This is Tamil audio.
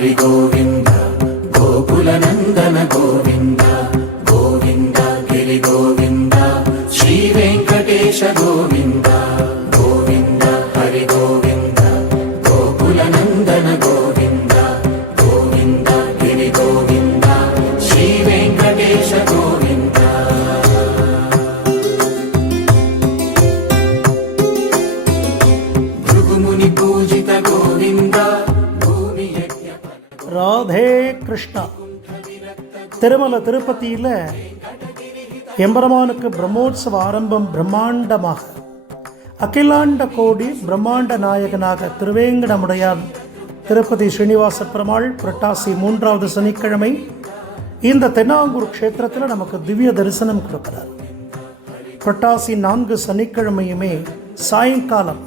हरि गोविन्द गोकुलनन्दन गोविन्द गोविन्द गिरि गोविन्द श्रीवेङ्कटेश गोविन्द गोविन्द हरि गोविन्द गोकुलनन्दन गोविन्द गोविन्द गिरि गोविन्द श्रीवेङ्कटेश गोविन्द भृगुमुनि पूजित गोविन्द ராதே கிருஷ்ணா. திருமலை திருப்பதியில் எம்பெருமானுக்கு பிரம்மோற்சவ ஆரம்பம் பிரம்மாண்டமாக அகிலாண்ட கோடி பிரம்மாண்ட நாயகனாக திருவேங்கடமுடையான் திருப்பதி ஸ்ரீனிவாச பெருமாள் புரட்டாசி 3வது சனிக்கிழமை இந்த தென்னாங்கூர் க்ஷேத்திரத்தில் நமக்கு திவ்ய தரிசனம் கொடுக்கிறார். புரட்டாசி 4 சனிக்கிழமையுமே சாயங்காலம்